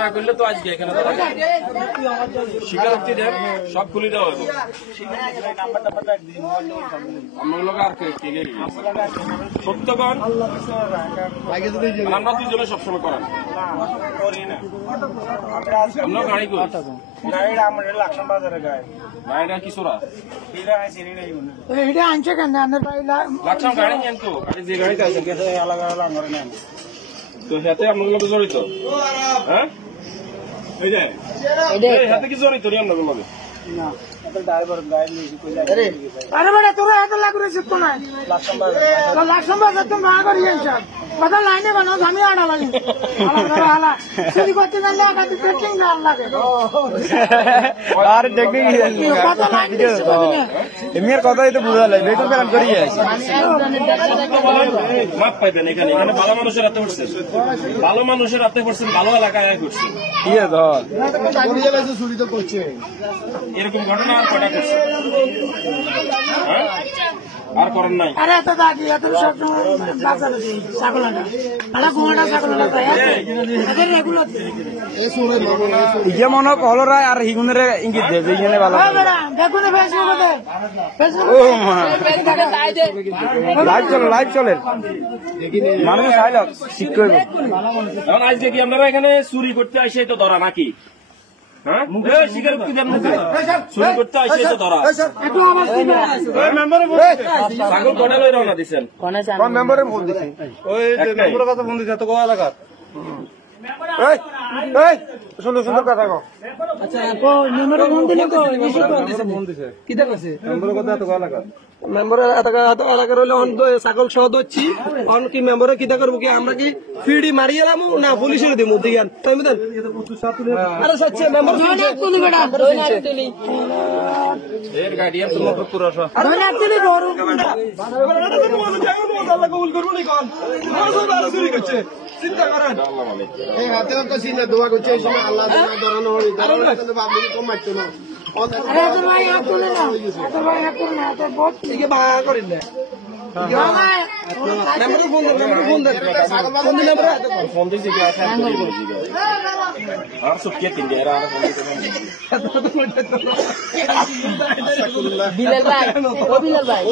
না করলে তো আজকে এখানে স্বীকারোক্তি দেন, সব খুলে দেওয়া হবে। সত্যগণ আমরা দুজনে সবসময় করেন, আমরা গাড়ি করি গাড়িটা কিশোরা আনছে কেন লাকসাম গাড়ি নেন তো, যে গাড়িতে আছে তো সাথে আপনাগুলো জড়িত, হ্যাঁ এই যে হাতে কি জড়িত নি আপনাগুলো? আরে বেটা তোরা এত লাখ রয়েছে তো নাই লাকসাম বাজার তুমি ভাড়া করি কথা লাইনে বানো আমি আড়া লাগি চুরি করতে জানলে আগাতে ট্রেকিং না লাগে আর টেকনিক এমনির কথাই তো বুঝা লাগে বেতন পেলাম করি মাপ পাইতেন এখানে, এখানে ভালো মানুষের হাতে পড়ছেন, ভালো মানুষের হাতে পড়ছেন, ভালো এলাকায় করছেন, ঠিক আছে ধর এরকম ঘটনা আর কটা করছে? হ্যাঁ আর করেন নাই? আরে এত দাগি এত সব ছাগলটা ঘোড়া ছাগলটা এগুলো ইয়ে মনে হলরা আর হিগুনের ইঙ্গিত দেয় যে ইങ്ങനെ ভালো দেখুন লাইভ চলে মানুষ চাইল ঠিক করবে। এখন আজকে কি আপনারা এখানে চুরি করতে আসে তো ধরা নাকি? হ্যাঁ স্বীকারোক্তি দেন, চুরি করতে আসে তো ধরা। ছাগল কটা লই রওনা দিচ্ছেন? মেম্বারে ফোন দিছি ওই মেম্বারের কথা ফোন দিছে তো কোয়া এলাকার সুন্দর সুন্দর কথা কো। আচ্ছা মেম্বারে ফোন দিলে তো ফোন দিছে কি দেখাছে মেম্বারের কথা তো কোয়া এলাকার মেম্বারের এলাকার হইলে ছাগল সহ ধরছি কি মেম্বারে কিতা করবো কি আমরা কি ফিডি মারিয়ে এলাম না পুলিশের দিব দিয়ান তাই বুঝলেন? আরে সচ্ছে মেম্বার এর গার্ডিয়ান তোমার পুরো চিন্তা করেন এই হাতে তো চিন্তা দোয়া করছে আল্লাহ ধরানো হয় কম মারতো না করেন না ফোন দিয়েছি আর সব কে তিন আর বিলাল ভাই ও বিলাল ভাই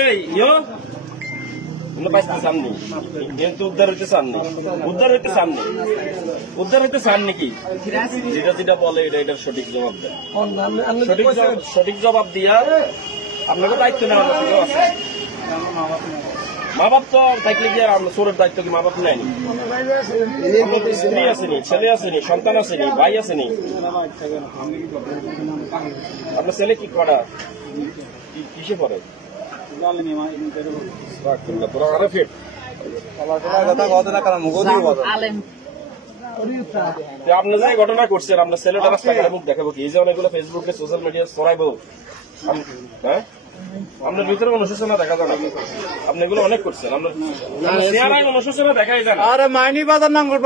এই সামনে কিন্তু উদ্ধার হইতে সামনে উদ্ধার হইতে সামনে কি যেটা যেটা বলে এটার সঠিক জবাব দেয়, সঠিক জবাব দিয়া আপনাকে দায়িত্ব নেওয়ার কেউ আছে? মা বাপ তো থাকলে কি আর চোরের দায়িত্ব কি মা বাপ নেয়নি? স্ত্রী আসেনি, ছেলে আসেনি, সন্তান আসেনি, ভাই আসেনি। আপনার ছেলে কি করা কিসে পড়ে? আপনি যে ঘটনা করছেন আপনার ছেলেটা রাস্তাঘাটে মুখ দেখাবো কি? এই যে অনেকগুলো ফেসবুকে সোশ্যাল মিডিয়া ছড়াইবো, হ্যাঁ আপনার ভিতরে অনুশোচনা দেখা যায় না? আপনি এগুলো অনেক করছেন, আপনার চেহারায় অনুশোচনা দেখাই যায় না। আরে মাইনি বাজার নাঙ্গল